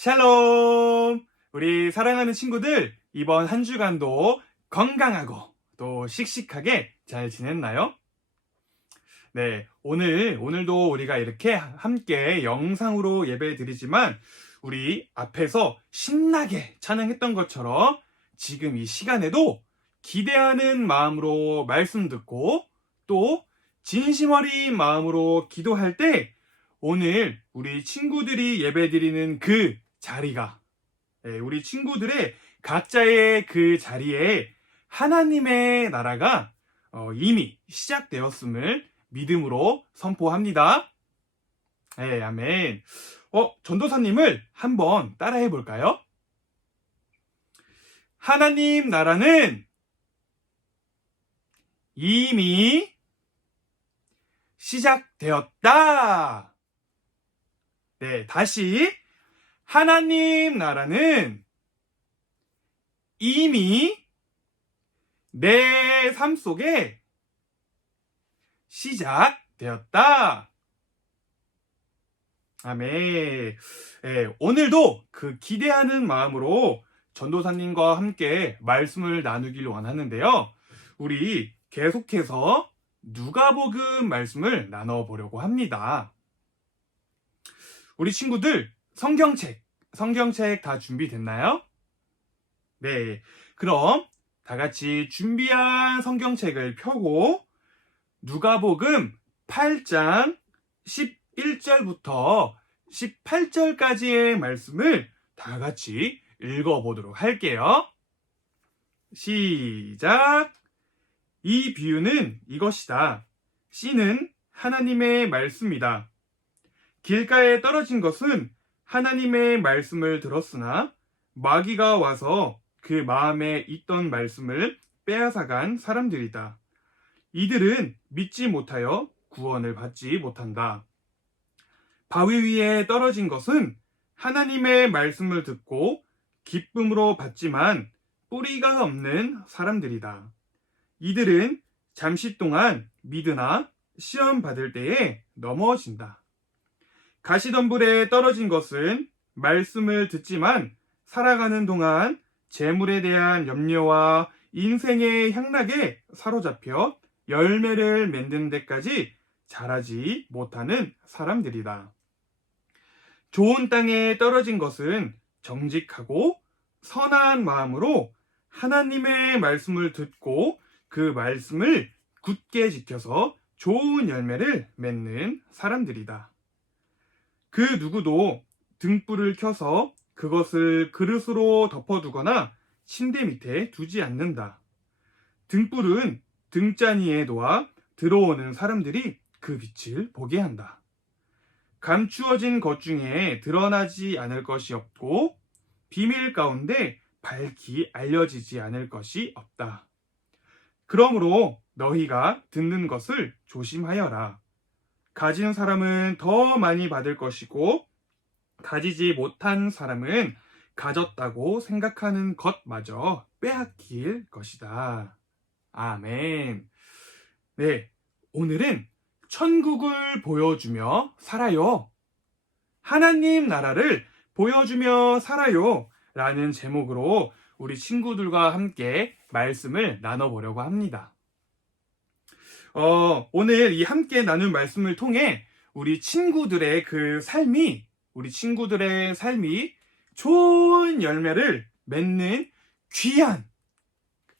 샬롬! 우리 사랑하는 친구들, 이번 한 주간도 건강하고 또 씩씩하게 잘 지냈나요? 네, 오늘도 우리가 이렇게 함께 영상으로 예배 드리지만, 우리 앞에서 신나게 찬양했던 것처럼 지금 이 시간에도 기대하는 마음으로 말씀 듣고 또 진심 어린 마음으로 기도할 때 오늘 우리 친구들이 예배 드리는 그 자리가, 우리 친구들의 각자의 그 자리에 하나님의 나라가 이미 시작되었음을 믿음으로 선포합니다. 네, 아멘. 전도사님을 한번 따라해 볼까요? 하나님 나라는 이미 시작되었다. 네, 다시. 하나님 나라는 이미 내 삶 속에 시작되었다. 아멘. 오늘도 그 기대하는 마음으로 전도사님과 함께 말씀을 나누길 원하는데요. 우리 계속해서 누가복음 말씀을 나눠보려고 합니다. 우리 친구들 성경책 다 준비됐나요? 네, 그럼 다 같이 준비한 성경책을 펴고 누가복음 8장 11절부터 18절까지의 말씀을 다 같이 읽어보도록 할게요. 시작! 이 비유는 이것이다. 씨는 하나님의 말씀이다. 길가에 떨어진 것은 하나님의 말씀을 들었으나 마귀가 와서 그 마음에 있던 말씀을 빼앗아간 사람들이다. 이들은 믿지 못하여 구원을 받지 못한다. 바위 위에 떨어진 것은 하나님의 말씀을 듣고 기쁨으로 받지만 뿌리가 없는 사람들이다. 이들은 잠시 동안 믿으나 시험 받을 때에 넘어진다. 가시덤불에 떨어진 것은 말씀을 듣지만 살아가는 동안 재물에 대한 염려와 인생의 향락에 사로잡혀 열매를 맺는 데까지 자라지 못하는 사람들이다. 좋은 땅에 떨어진 것은 정직하고 선한 마음으로 하나님의 말씀을 듣고 그 말씀을 굳게 지켜서 좋은 열매를 맺는 사람들이다. 그 누구도 등불을 켜서 그것을 그릇으로 덮어두거나 침대 밑에 두지 않는다. 등불은 등잔위에 놓아 들어오는 사람들이 그 빛을 보게 한다. 감추어진 것 중에 드러나지 않을 것이 없고 비밀 가운데 밝히 알려지지 않을 것이 없다. 그러므로 너희가 듣는 것을 조심하여라. 가진 사람은 더 많이 받을 것이고 가지지 못한 사람은 가졌다고 생각하는 것마저 빼앗길 것이다. 아멘. 네, 오늘은 천국을 보여주며 살아요. 하나님 나라를 보여주며 살아요. 라는 제목으로 우리 친구들과 함께 말씀을 나눠보려고 합니다. 오늘 이 함께 나눈 말씀을 통해 우리 친구들의 삶이 좋은 열매를 맺는 귀한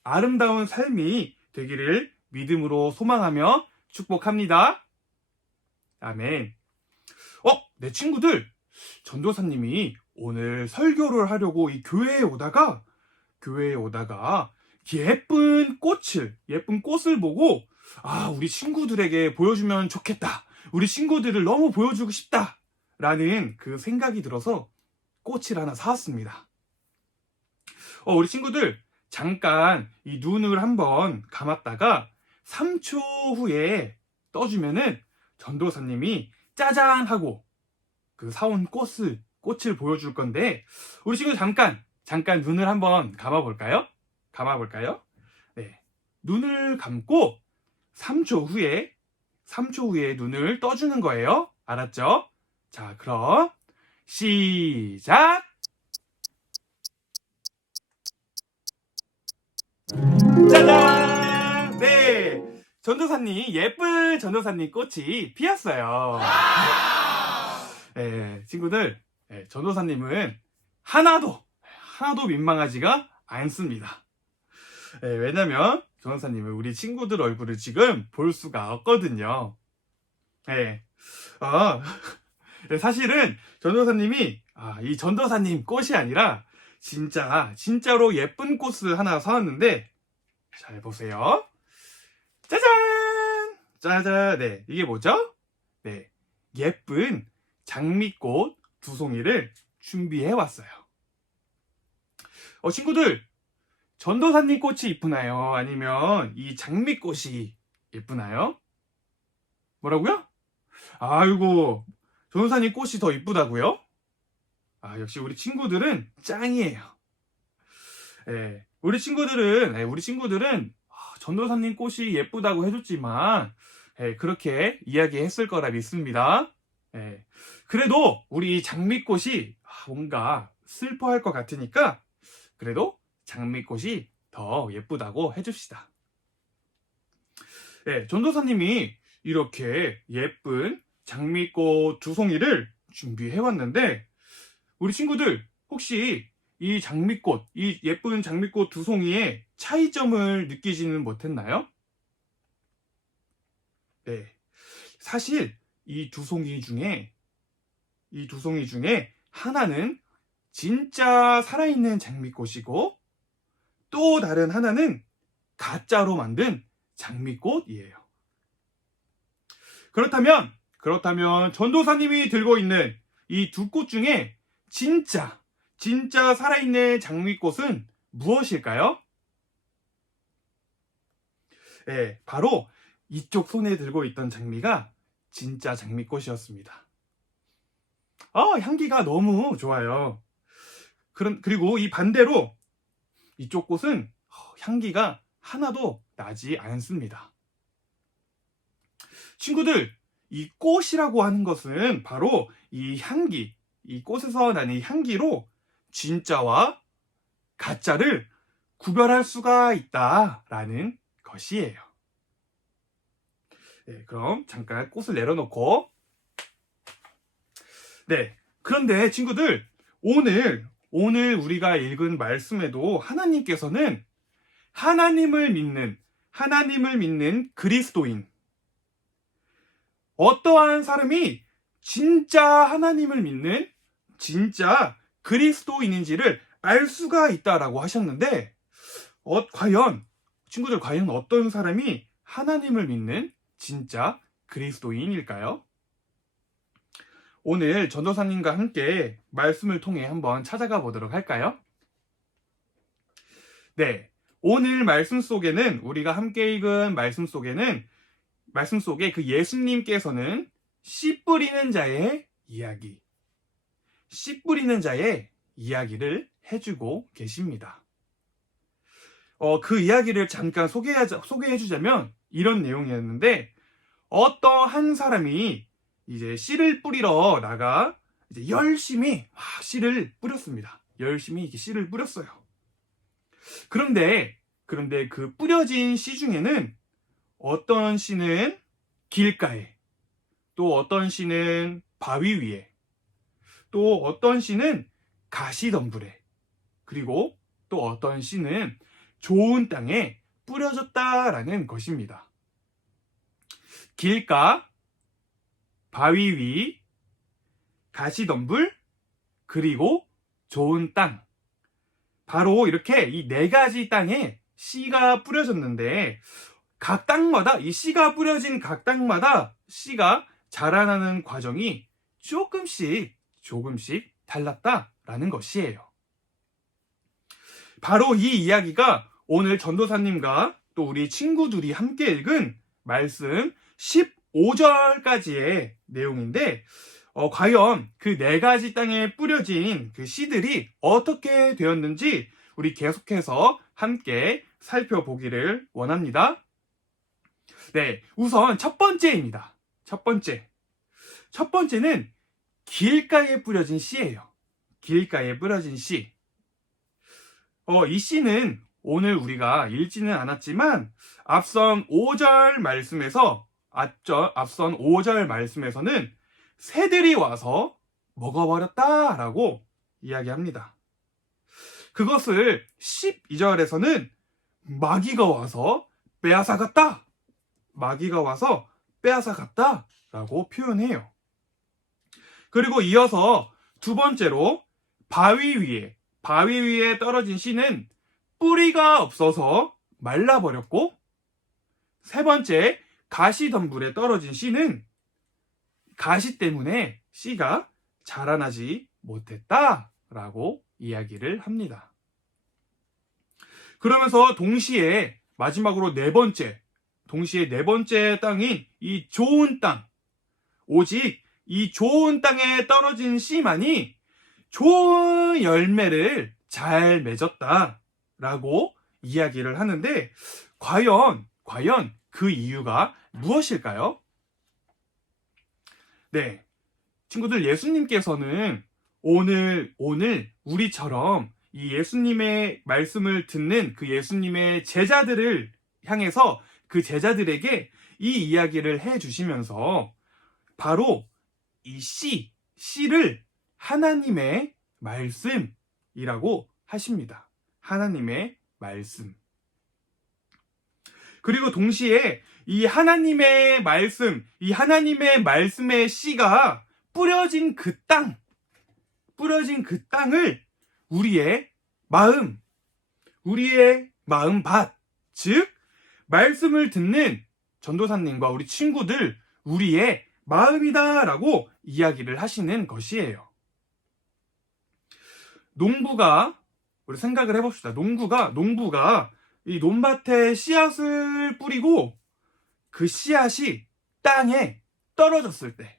아름다운 삶이 되기를 믿음으로 소망하며 축복합니다. 아멘. 내 친구들, 전도사님이 오늘 설교를 하려고 이 교회에 오다가 예쁜 꽃을 보고 우리 친구들에게 보여주면 좋겠다. 우리 친구들을 너무 보여주고 싶다. 라는 그 생각이 들어서 꽃을 하나 사왔습니다. 우리 친구들, 잠깐 이 눈을 한번 감았다가 3초 후에 떠주면은 전도사님이 짜잔 하고 그 사온 꽃을 보여줄 건데, 우리 친구들 잠깐 눈을 한번 감아볼까요? 네. 눈을 감고 3초 후에 눈을 떠주는 거예요. 알았죠? 자, 그럼 시작! 짜잔! 네, 전도사님, 예쁜 전도사님 꽃이 피었어요. 네, 친구들, 네, 전도사님은 하나도 민망하지가 않습니다. 네, 왜냐면 전도사님은 우리 친구들 얼굴을 지금 볼 수가 없거든요. 네, 네, 사실은 전도사님이 이 전도사님 꽃이 아니라 진짜로 예쁜 꽃을 하나 사왔는데, 잘 보세요. 짜잔! 짜잔! 네, 이게 뭐죠? 네, 예쁜 장미꽃 2송이를 준비해 왔어요. 친구들, 전도사님 꽃이 이쁘나요? 아니면 이 장미꽃이 예쁘나요? 뭐라고요? 아이고, 전도사님 꽃이 더 이쁘다고요? 역시 우리 친구들은 짱이에요. 네, 우리 친구들은 전도사님 꽃이 예쁘다고 해줬지만 그렇게 이야기했을 거라 믿습니다. 그래도 우리 장미꽃이 뭔가 슬퍼할 것 같으니까 그래도 장미꽃이 더 예쁘다고 해줍시다. 전도사님이 이렇게 예쁜 장미꽃 2송이를 준비해왔는데, 우리 친구들 혹시 이 예쁜 장미꽃 2송이의 차이점을 느끼지는 못했나요? 네, 사실 이 2송이 중에 하나는 진짜 살아있는 장미꽃이고, 또 다른 하나는 가짜로 만든 장미꽃이에요. 그렇다면 전도사님이 들고 있는 이 2꽃 중에 진짜 살아있는 장미꽃은 무엇일까요? 네, 바로 이쪽 손에 들고 있던 장미가 진짜 장미꽃이었습니다. 향기가 너무 좋아요. 그리고 이 반대로 이쪽 꽃은 향기가 하나도 나지 않습니다. 친구들, 이 꽃이라고 하는 것은 바로 이 꽃에서 나는 이 향기로 진짜와 가짜를 구별할 수가 있다라는 것이에요. 네, 그럼 잠깐 꽃을 내려놓고, 네, 그런데 친구들, 오늘 우리가 읽은 말씀에도 하나님께서는 하나님을 믿는 그리스도인, 어떠한 사람이 진짜 하나님을 믿는 진짜 그리스도인인지를 알 수가 있다라고 하셨는데, 과연 어떤 사람이 하나님을 믿는 진짜 그리스도인일까요? 오늘 전도사님과 함께 말씀을 통해 한번 찾아가 보도록 할까요? 네, 오늘 우리가 함께 읽은 말씀 속에 그 예수님께서는 씨 뿌리는 자의 이야기를 해주고 계십니다. 그 이야기를 잠깐 소개해주자면 이런 내용이었는데, 어떠한 사람이 이제 씨를 뿌리러 나가 이제 열심히 씨를 뿌렸습니다. 열심히 이렇게 씨를 뿌렸어요. 그런데 그 뿌려진 씨 중에는 어떤 씨는 길가에, 또 어떤 씨는 바위 위에, 또 어떤 씨는 가시덤불에, 그리고 또 어떤 씨는 좋은 땅에 뿌려졌다라는 것입니다. 길가, 바위 위, 가시덤불, 그리고 좋은 땅. 바로 이렇게 이 4가지 땅에 씨가 뿌려졌는데, 이 씨가 뿌려진 각 땅마다 씨가 자라나는 과정이 조금씩 달랐다라는 것이에요. 바로 이 이야기가 오늘 전도사님과 또 우리 친구들이 함께 읽은 말씀 15절까지의 내용인데, 과연 그 4가지 땅에 뿌려진 그 씨들이 어떻게 되었는지 우리 계속해서 함께 살펴보기를 원합니다. 네, 우선 첫 번째입니다. 첫 번째는 길가에 뿌려진 씨예요. 길가에 뿌려진 씨. 이 씨는 오늘 우리가 읽지는 않았지만 앞선 5절 말씀에서는 새들이 와서 먹어버렸다라고 이야기합니다. 그것을 12절에서는 마귀가 와서 빼앗아갔다. 마귀가 와서 빼앗아갔다라고 표현해요. 그리고 이어서 두 번째로 바위 위에 떨어진 씨는 뿌리가 없어서 말라버렸고, 세 번째 가시덤불에 떨어진 씨는 가시 때문에 씨가 자라나지 못했다라고 이야기를 합니다. 그러면서 동시에 마지막으로 네 번째 땅인 이 좋은 땅, 오직 이 좋은 땅에 떨어진 씨만이 좋은 열매를 잘 맺었다라고 이야기를 하는데, 과연 그 이유가 무엇일까요? 네, 친구들, 예수님께서는 오늘 우리처럼 이 예수님의 말씀을 듣는 그 예수님의 제자들을 향해서 그 제자들에게 이 이야기를 해주시면서 바로 이 씨를 하나님의 말씀이라고 하십니다. 하나님의 말씀. 그리고 동시에 이 하나님의 말씀의 씨가 뿌려진 그 땅을 우리의 마음밭, 즉 말씀을 듣는 전도사님과 우리 친구들, 우리의 마음이다라고 이야기를 하시는 것이에요. 우리 생각을 해봅시다. 농부가 이 논밭에 씨앗을 뿌리고 그 씨앗이 땅에 떨어졌을 때,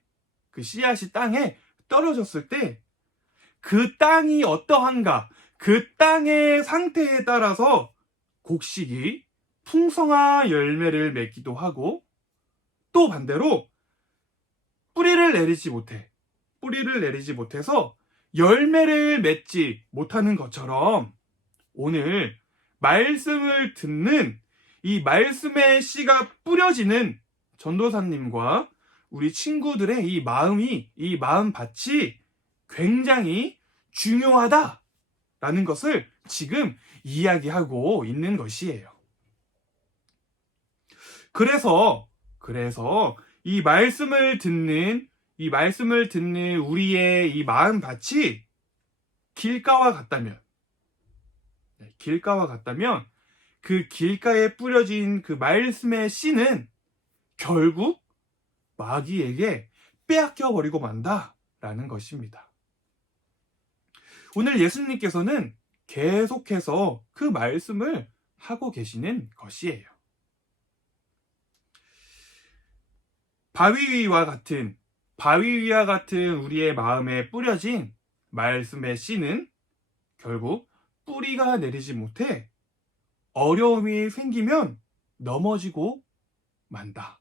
그 땅이 어떠한가, 그 땅의 상태에 따라서 곡식이 풍성한 열매를 맺기도 하고, 또 반대로 뿌리를 내리지 못해서 열매를 맺지 못하는 것처럼, 오늘 말씀을 듣는 이 말씀의 씨가 뿌려지는 전도사님과 우리 친구들의 이 마음밭이 굉장히 중요하다라는 것을 지금 이야기하고 있는 것이에요. 그래서 이 말씀을 듣는 우리의 이 마음밭이 길가와 같다면 그 길가에 뿌려진 그 말씀의 씨는 결국 마귀에게 빼앗겨 버리고 만다라는 것입니다. 오늘 예수님께서는 계속해서 그 말씀을 하고 계시는 것이에요. 바위 위와 같은 우리의 마음에 뿌려진 말씀의 씨는 결국 뿌리가 내리지 못해 어려움이 생기면 넘어지고 만다.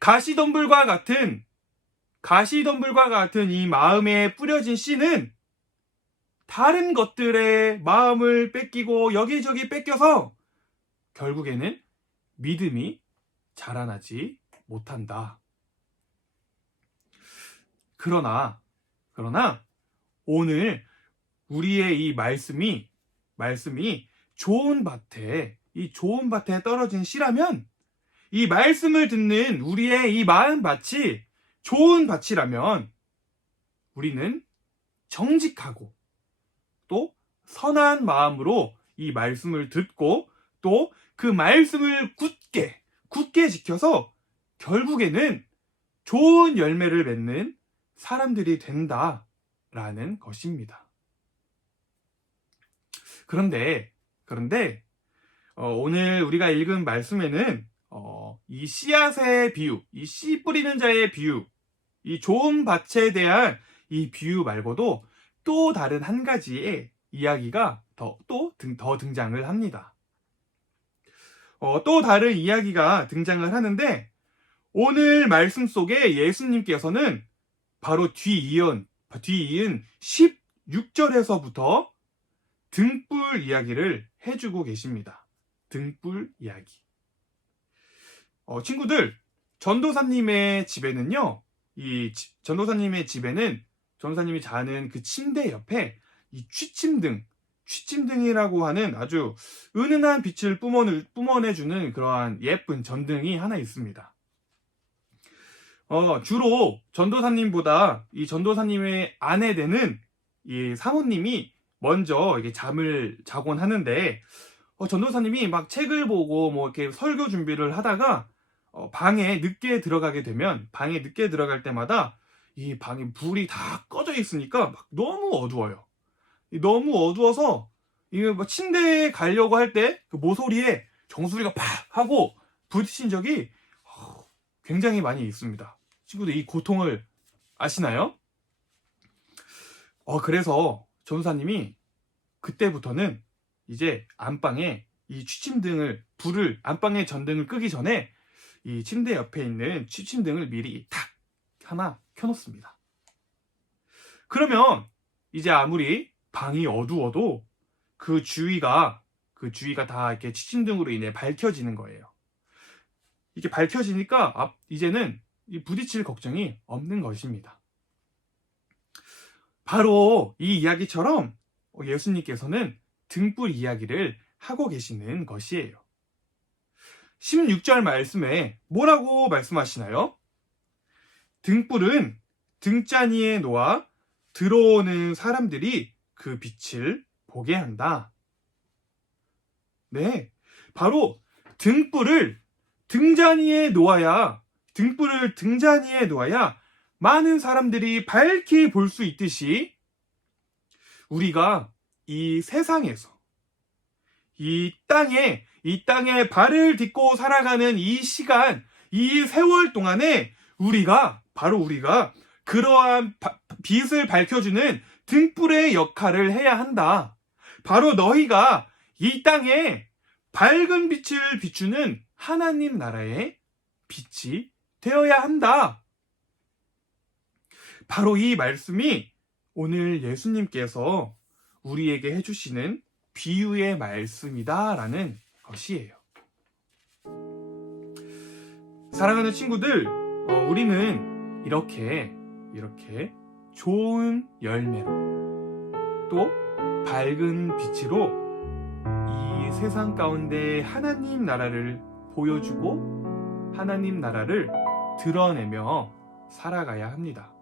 가시덤불과 같은 이 마음에 뿌려진 씨는 다른 것들의 마음을 뺏기고 여기저기 뺏겨서 결국에는 믿음이 자라나지 못한다. 그러나 오늘 우리의 이 말씀이 좋은 밭에 떨어진 씨라면, 이 말씀을 듣는 우리의 이 마음밭이 좋은 밭이라면 우리는 정직하고 또 선한 마음으로 이 말씀을 듣고 또 그 말씀을 굳게 지켜서 결국에는 좋은 열매를 맺는 사람들이 된다라는 것입니다. 그런데 오늘 우리가 읽은 말씀에는 이 씨앗의 비유, 이 씨 뿌리는 자의 비유, 이 좋은 밭에 대한 이 비유 말고도 또 다른 한 가지의 이야기가 더 등장을 합니다. 또 다른 이야기가 등장을 하는데, 오늘 말씀 속에 예수님께서는 바로 뒤이은 16절에서부터 등불 이야기를 해주고 계십니다. 등불 이야기. 친구들, 전도사님의 집에는요, 전도사님의 집에는 전도사님이 자는 그 침대 옆에 이 취침등이라고 하는 아주 은은한 빛을 뿜어내주는 그러한 예쁜 전등이 하나 있습니다. 주로 전도사님보다 이 전도사님의 아내 되는 이 사모님이 먼저 이게 잠을 자곤 하는데, 전도사님이 막 책을 보고 뭐 이렇게 설교 준비를 하다가 방에 늦게 들어갈 때마다 이 방에 불이 다 꺼져 있으니까 막 너무 어두워요. 너무 어두워서 이게 뭐 침대에 가려고 할 때 그 모서리에 정수리가 팍 하고 부딪힌 적이 굉장히 많이 있습니다. 친구들, 이 고통을 아시나요? 그래서 전도사님이 그때부터는 이제 안방에 이 안방의 전등을 끄기 전에 이 침대 옆에 있는 취침등을 미리 탁 하나 켜놓습니다. 그러면 이제 아무리 방이 어두워도 그 주위가 다 이렇게 취침등으로 인해 밝혀지는 거예요. 이렇게 밝혀지니까 이제는 이 부딪힐 걱정이 없는 것입니다. 바로 이 이야기처럼 예수님께서는 등불 이야기를 하고 계시는 것이에요. 16절 말씀에 뭐라고 말씀하시나요? 등불은 등잔위에 놓아 들어오는 사람들이 그 빛을 보게 한다. 네, 바로 등불을 등잔위에 놓아야 많은 사람들이 밝게 볼 수 있듯이, 우리가 이 세상에서 이 땅에 발을 딛고 살아가는 이 시간, 이 세월 동안에 우리가 그러한 빛을 밝혀주는 등불의 역할을 해야 한다. 바로 너희가 이 땅에 밝은 빛을 비추는 하나님 나라의 빛이 되어야 한다. 바로 이 말씀이 오늘 예수님께서 우리에게 해주시는 비유의 말씀이다라는 것이에요. 사랑하는 친구들, 우리는 이렇게 좋은 열매로 또 밝은 빛으로 이 세상 가운데 하나님 나라를 보여주고 하나님 나라를 드러내며 살아가야 합니다.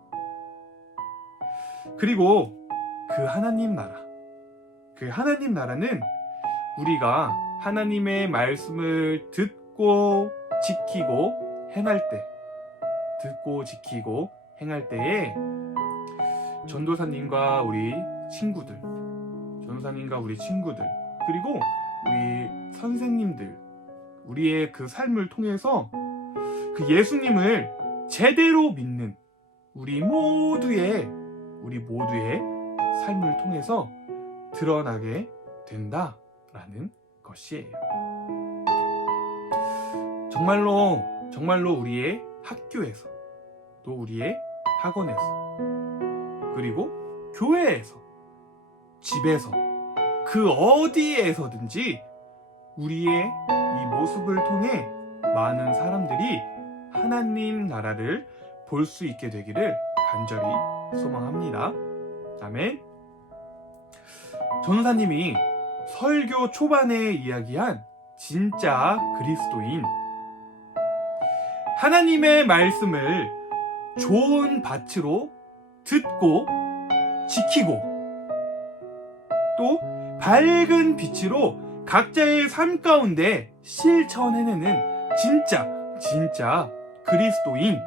그리고 그 하나님 나라는 우리가 하나님의 말씀을 듣고 지키고 행할 때에 전도사님과 우리 친구들, 그리고 우리 선생님들, 우리의 그 삶을 통해서 그 예수님을 제대로 믿는 우리 모두의 삶을 통해서 드러나게 된다라는 것이에요. 정말로 우리의 학교에서, 또 우리의 학원에서, 그리고 교회에서, 집에서, 그 어디에서든지 우리의 이 모습을 통해 많은 사람들이 하나님 나라를 볼 수 있게 되기를 간절히 소망합니다. 아멘. 전도사님이 설교 초반에 이야기한 진짜 그리스도인, 하나님의 말씀을 좋은 밭으로 듣고 지키고 또 밝은 빛으로 각자의 삶 가운데 실천해내는 진짜 그리스도인,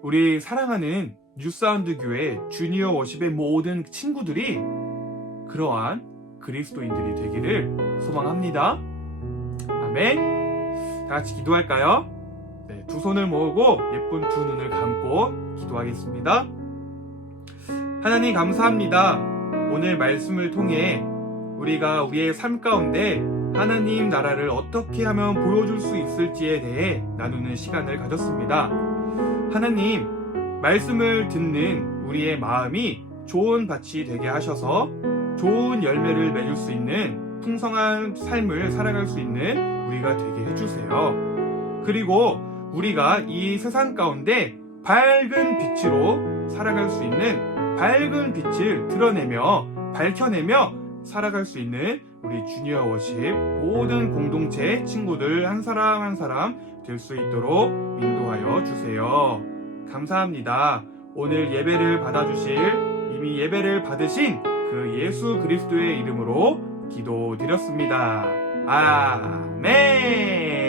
우리 사랑하는 뉴사운드 교회 주니어 워십의 모든 친구들이 그러한 그리스도인들이 되기를 소망합니다. 아멘. 다 같이 기도할까요? 네, 두 손을 모으고 예쁜 두 눈을 감고 기도하겠습니다. 하나님 감사합니다. 오늘 말씀을 통해 우리가 우리의 삶 가운데 하나님 나라를 어떻게 하면 보여줄 수 있을지에 대해 나누는 시간을 가졌습니다. 하나님, 말씀을 듣는 우리의 마음이 좋은 밭이 되게 하셔서 좋은 열매를 맺을 수 있는 풍성한 삶을 살아갈 수 있는 우리가 되게 해주세요. 그리고 우리가 이 세상 가운데 밝은 빛으로 살아갈 수 있는 밝은 빛을 드러내며 밝혀내며 살아갈 수 있는 우리 주니어 워십 모든 공동체 친구들 한 사람 한 사람 될 수 있도록 인도하여 주세요. 감사합니다. 오늘 예배를 받아주실 이미 예배를 받으신 그 예수 그리스도의 이름으로 기도드렸습니다. 아멘.